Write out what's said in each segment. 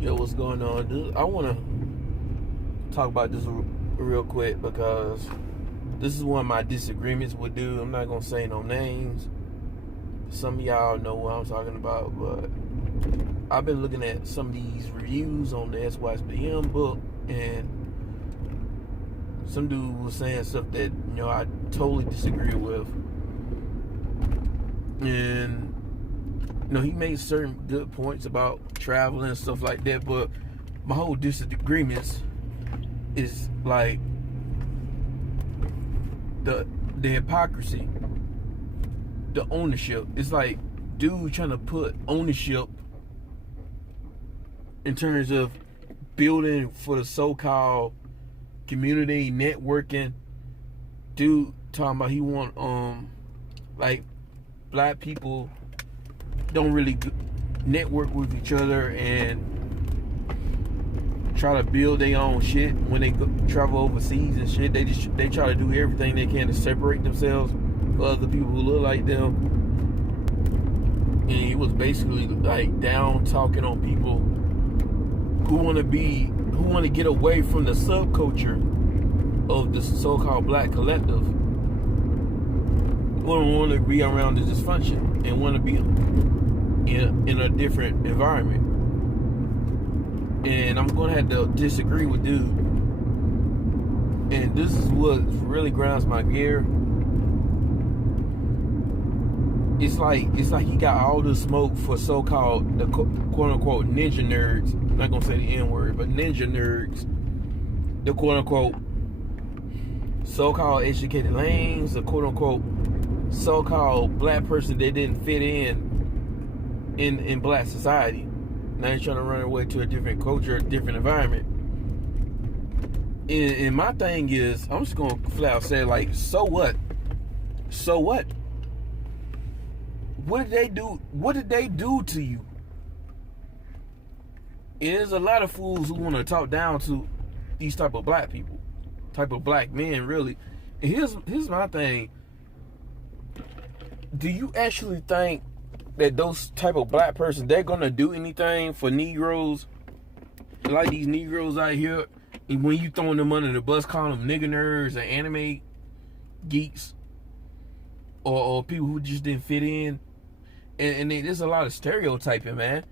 Yo, what's going on, dude? I want to talk about this real quick because this is one of my disagreements with dude. I'm not gonna say no names. Some of y'all know what I'm talking about, but I've been looking at some of these reviews on the SYSBM book, and some dude was saying stuff that I totally disagree with, and he made certain good points about traveling and stuff like that, but my whole disagreements is like the hypocrisy, the ownership. It's like dude trying to put ownership in terms of building for the so-called community networking. Dude talking about he want like black people don't really network with each other and try to build their own shit when they travel overseas and shit. They try to do everything they can to separate themselves from other people who look like them. And he was basically like down talking on people who want to get away from the subculture of the so-called black collective, who don't want to be around the dysfunction and want to be in a different environment. And I'm gonna have to disagree with dude. And this is what really grinds my gear. It's like he got all the smoke for so-called the quote-unquote ninja nerds. I'm not gonna say the N-word, but ninja nerds, the quote-unquote so-called educated lanes, the quote-unquote so-called black person that didn't fit in black society. Now you're trying to run away to a different culture, a different environment. And my thing is, I'm just gonna flat out say, like, so what? So what? What did they do? What did they do to you? And there's a lot of fools who want to talk down to these type of black people, type of black men, really. And here's my thing. Do you actually think that those type of black person, they're gonna do anything for Negroes, like these Negroes out here, and when you throwing them under the bus, calling them nigger nerds and anime geeks, or people who just didn't fit in? And there's a lot of stereotyping, man.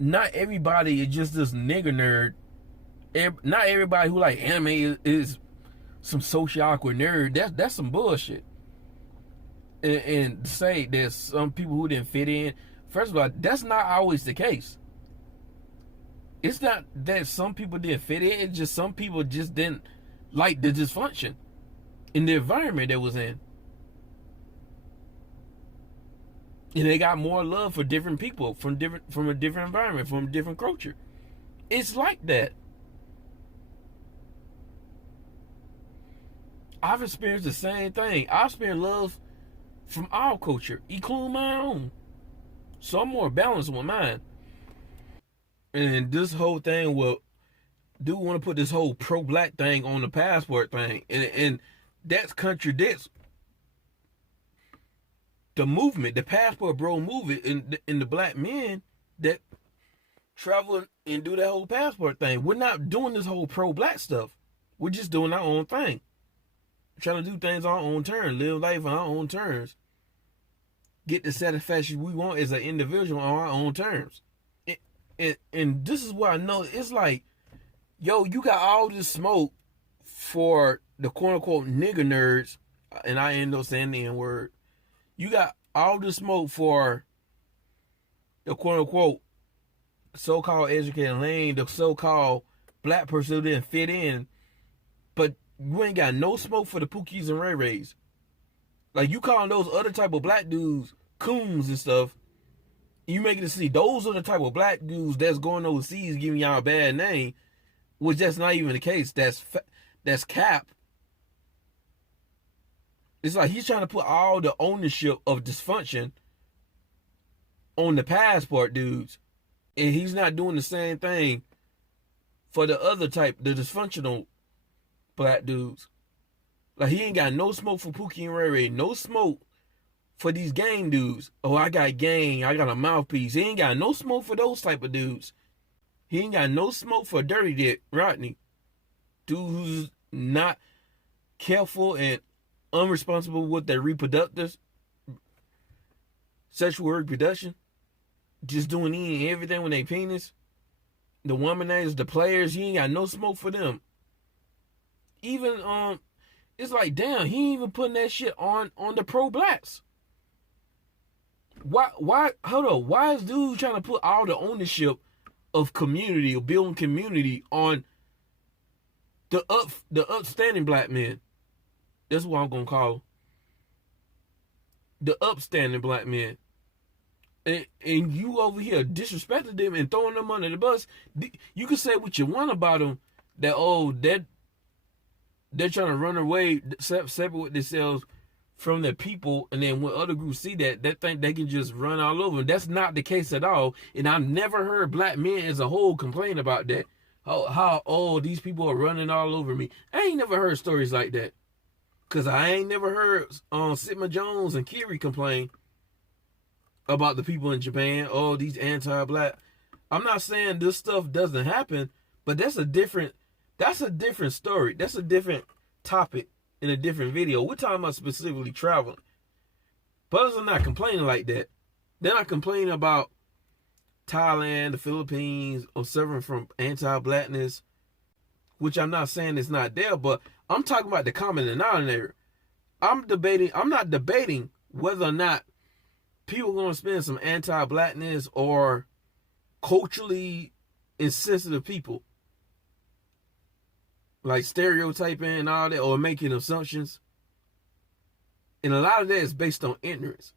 Not everybody is just this nigger nerd. Not everybody who like anime is some social awkward nerd. That's some bullshit. And say there's some people who didn't fit in. First of all, that's not always the case. It's not that some people didn't fit in. It's just some people just didn't like the dysfunction in the environment they was in. And they got more love for different people from a different environment, from a different culture. It's like that. I've experienced the same thing. I've experienced love from our culture, including my own. So I'm more balanced with mine. And this whole thing will do want to put this whole pro-black thing on the passport thing. And that contradicts the movement, the passport bro movement, in the black men that travel and do that whole passport thing. We're not doing this whole pro-black stuff. We're just doing our own thing. Trying to do things on our own terms, live life on our own terms, get the satisfaction we want as an individual on our own terms. And this is what I know. It's like, yo, you got all this smoke for the quote-unquote nigger nerds, and I end up saying the N-word. You got all this smoke for the quote-unquote so-called educated lane, the so-called black person who didn't fit in, but you ain't got no smoke for the Pookies and Ray Rays. Like, you calling those other type of black dudes coons and stuff, and you making it see those are the type of black dudes that's going overseas giving y'all a bad name, which that's not even the case. That's cap. It's like he's trying to put all the ownership of dysfunction on the passport dudes, and he's not doing the same thing for the other type, the dysfunctional black dudes. Like, he ain't got no smoke for Pookie and Ray Ray, no smoke for these gang dudes. Oh, I got gang, I got a mouthpiece. He ain't got no smoke for those type of dudes. He ain't got no smoke for Dirty Dick Rodney. Dude who's not careful and unresponsible with their sexual reproduction. Just doing any and everything with their penis. The womanizers, the players, he ain't got no smoke for them. Even, it's like, damn, he ain't even putting that shit on the pro-blacks. Hold on, why is dude trying to put all the ownership of community or building community on the upstanding black men? That's what I'm gonna call them. The upstanding black men. And you over here disrespecting them and throwing them under the bus. You can say what you want about them, that they're trying to run away, separate themselves from their people, and then when other groups see that, they think they can just run all over them. That's not the case at all. And I've never heard black men as a whole complain about that. How these people are running all over me. I ain't never heard stories like that. Because I ain't never heard Sitma Jones and Kiri complain about the people in Japan. Oh, these anti-black. I'm not saying this stuff doesn't happen, but that's a different story. That's a different topic in a different video. We're talking about specifically traveling. Brothers are not complaining like that. They're not complaining about Thailand, the Philippines, or suffering from anti-blackness, which I'm not saying is not there, but I'm talking about the common denominator. I'm not debating whether or not people are going to spend some anti-blackness or culturally insensitive people, like stereotyping and all that, or making assumptions. And a lot of that is based on ignorance.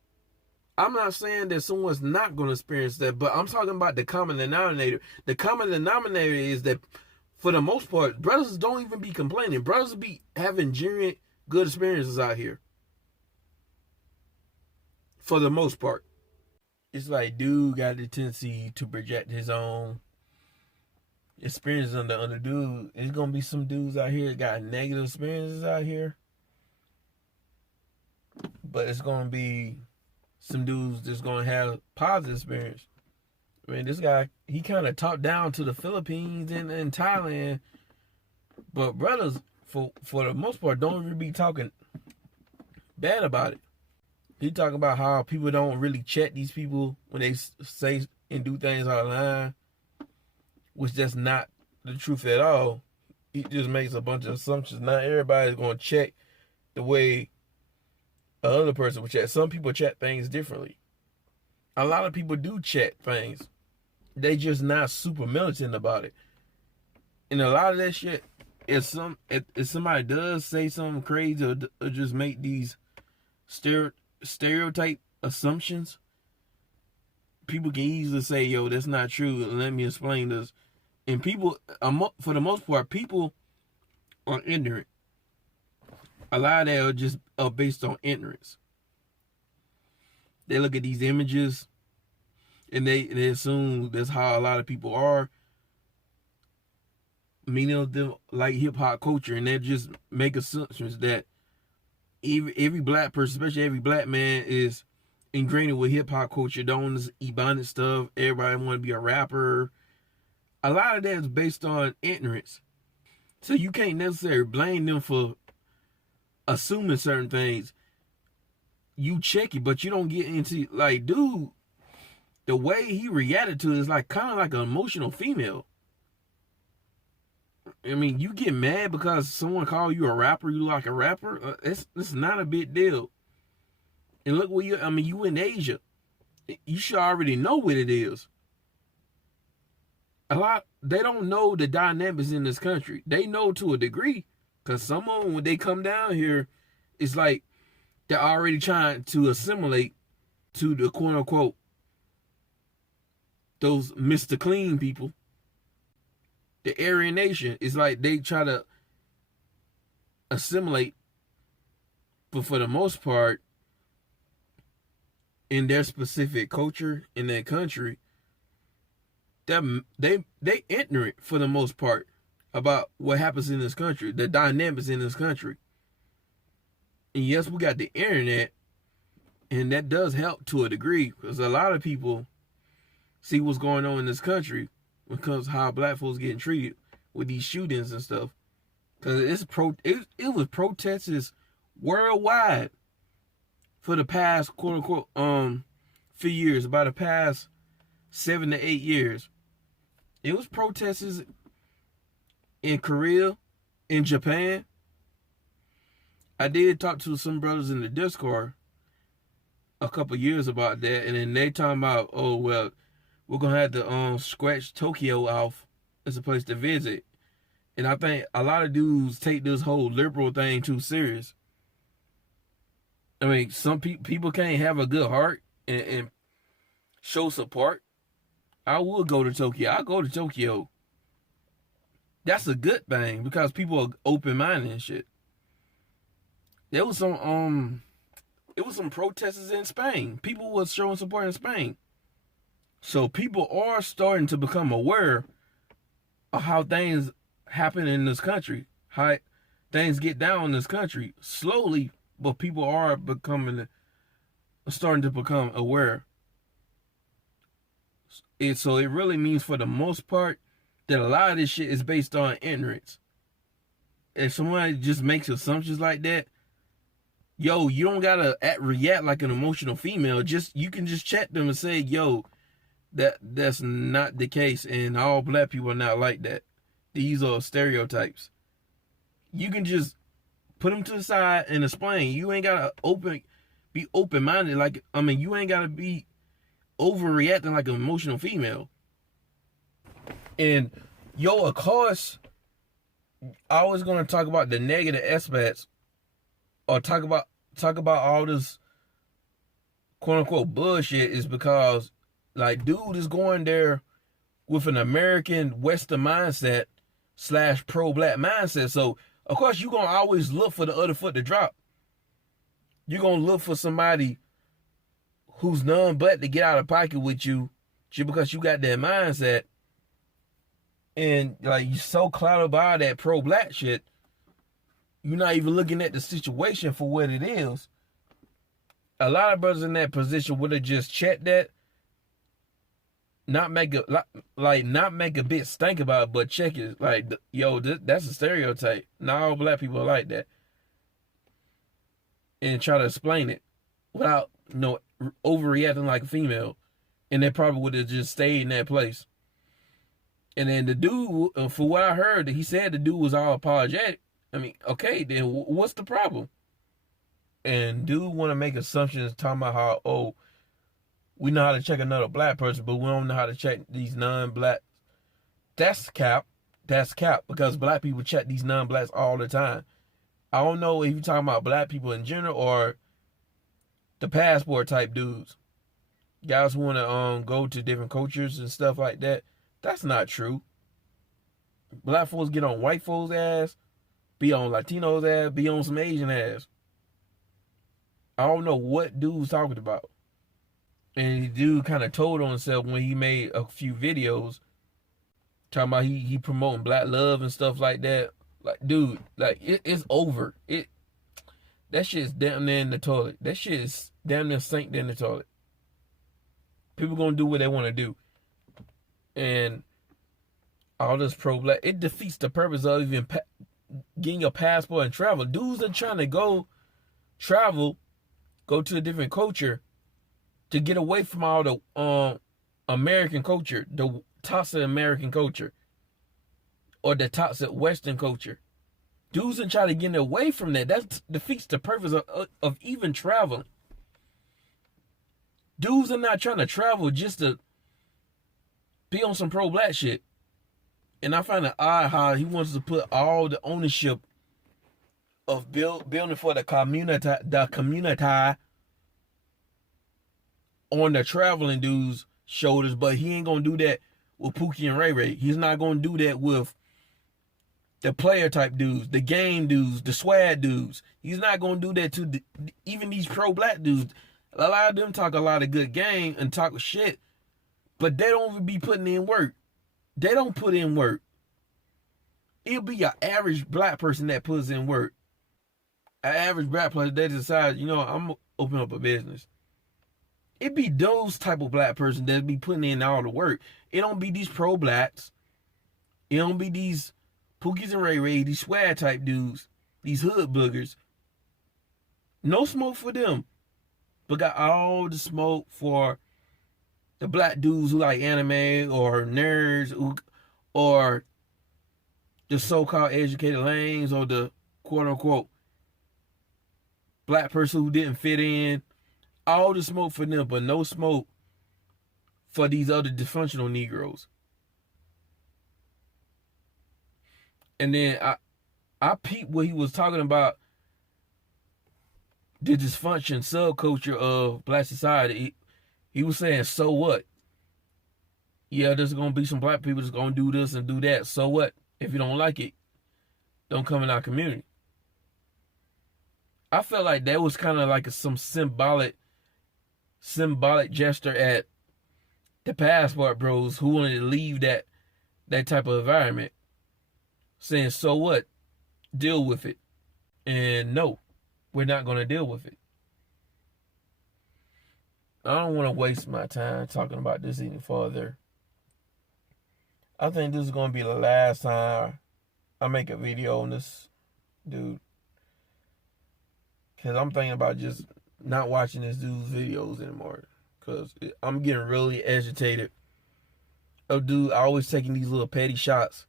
I'm not saying that someone's not going to experience that, but I'm talking about the common denominator. The common denominator is that, for the most part, brothers don't even be complaining. Brothers be having genuine good experiences out here. For the most part. It's like dude got the tendency to project his own experiences on the dude. There's going to be some dudes out here that got negative experiences out here. But it's going to be some dudes that's going to have positive experience. I mean, this guy, he kind of talked down to the Philippines and Thailand. But brothers, for the most part, don't really be talking bad about it. He talking about how people don't really check these people when they say and do things online, which that's not the truth at all. He just makes a bunch of assumptions. Not everybody's going to check the way another person would check. Some people check things differently. A lot of people do check things. They just not super militant about it. And a lot of that shit, if somebody does say something crazy or just make these stereotype assumptions, people can easily say, yo, that's not true. Let me explain this. And people, for the most part, people are ignorant. A lot of that are just based on ignorance. They look at these images and they assume that's how a lot of people are. Many of them like hip-hop culture, and they just make assumptions that every black person, especially every black man, is ingrained with hip-hop culture. Don't this Ebonic stuff. Everybody want to be a rapper. A lot of that is based on ignorance. So you can't necessarily blame them for assuming certain things. You check it, but you don't get into, like, dude, the way he reacted to it is like kind of like an emotional female. I mean, you get mad because someone called you a rapper, you like a rapper. It's not a big deal. And look where you in Asia. You should already know what it is. They don't know the dynamics in this country. They know to a degree, because some of them, when they come down here, it's like they're already trying to assimilate to the quote unquote those Mr. Clean people. The Aryan Nation is like they try to assimilate, but for the most part, in their specific culture, in their country, they ignorant for the most part about what happens in this country, the dynamics in this country. And yes, we got the internet, and that does help to a degree, because a lot of people see what's going on in this country, when it comes to how black folks getting treated with these shootings and stuff. Because it was protests worldwide for the past quote unquote few years, about the past 7 to 8 years. It was protests in Korea, in Japan. I did talk to some brothers in the Discord a couple years about that, and then they talking about, oh well, we're gonna have to scratch Tokyo off as a place to visit. And I think a lot of dudes take this whole liberal thing too serious. I mean, some people can't have a good heart and show support. I would go to Tokyo. I'll go to Tokyo. That's a good thing because people are open-minded and shit. There was some protesters in Spain. People was showing support in Spain. So people are starting to become aware of how things happen in this country, how things get down in this country slowly, but people are starting to become aware. So it really means, for the most part, that a lot of this shit is based on ignorance. If somebody just makes assumptions like that, yo, you don't gotta react like an emotional female. You can just check them and say, yo, that's not the case, and all black people are not like that. These are stereotypes. You can just put them to the side and explain. You ain't gotta be open-minded. You ain't gotta be overreacting like an emotional female. And of course, I was gonna talk about the negative aspects, or talk about all this quote unquote bullshit, is because dude is going there with an American Western mindset / pro-black mindset. So of course you're gonna always look for the other foot to drop. You're gonna look for somebody who's non-black to get out of pocket with you just because you got that mindset. And you're so clouded by that pro-black shit, you're not even looking at the situation for what it is. A lot of brothers in that position would have just checked that, not make a bit stink about it, but check it. That's a stereotype. Not all black people are like that. And try to explain it without overreacting like a female. And they probably would have just stayed in that place. And then the dude, for what I heard, he said the dude was all apologetic. I mean, okay, then what's the problem? And dude want to make assumptions talking about how, oh, we know how to check another black person, but we don't know how to check these non-blacks. That's cap. That's cap, because black people check these non-blacks all the time. I don't know if you're talking about black people in general or the passport type dudes. Guys who want to go to different cultures and stuff like that. That's not true. Black folks get on white folks' ass, be on Latinos' ass, be on some Asian ass. I don't know what dude's talking about. And the dude kind of told on himself when he made a few videos talking about he promoting black love and stuff like that. Dude, it's over. That shit's damn near in the toilet. That shit is damn near sank in the toilet. People gonna do what they want to do. And all this pro-black, it defeats the purpose of even getting a passport and travel. Dudes are trying to go to a different culture to get away from all the American culture, the toxic American culture, or the toxic Western culture. Dudes are trying to get away from that. That defeats the purpose of even traveling. Dudes are not trying to travel just to be on some pro-black shit. And I find it odd how he wants to put all the ownership of building for the communitah on the traveling dudes' shoulders, but he ain't gonna do that with Pookie and Ray Ray. He's not gonna do that with the player type dudes, the game dudes, the swag dudes. He's not gonna do that to even these pro-black dudes. A lot of them talk a lot of good game and talk shit, but they don't even be putting in work. They don't put in work. It'll be your average black person that puts in work. An average black person that decides, I'm gonna open up a business. It be those type of black person that be putting in all the work. It don't be these pro blacks. It don't be these Pookies and Ray Ray, these swag type dudes, these hood boogers. No smoke for them. But got all the smoke for the black dudes who like anime or nerds or the so-called educated lanes or the quote-unquote black person who didn't fit in. All the smoke for them, but no smoke for these other dysfunctional Negroes. And then I peeped what he was talking about, the dysfunction subculture of black society. He was saying, so what? Yeah, there's going to be some black people that's going to do this and do that. So what? If you don't like it, don't come in our community. I felt like that was kind of like some symbolic gesture at the passport bros who wanted to leave that type of environment. Saying, so what? Deal with it. And no, we're not going to deal with it. I don't want to waste my time talking about this any further. I think this is going to be the last time I make a video on this dude. Because I'm thinking about just not watching this dude's videos anymore. Because I'm getting really agitated of dude always taking these little petty shots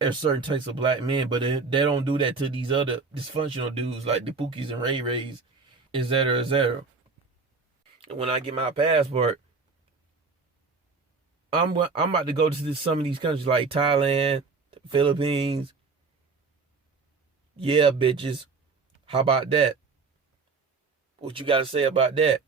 at certain types of black men. But they don't do that to these other dysfunctional dudes like the Pookies and Ray Rays, etc., etc. When I get my passport, I'm about to go to some of these countries like Thailand, Philippines. Yeah, bitches. How about that? What you got to say about that?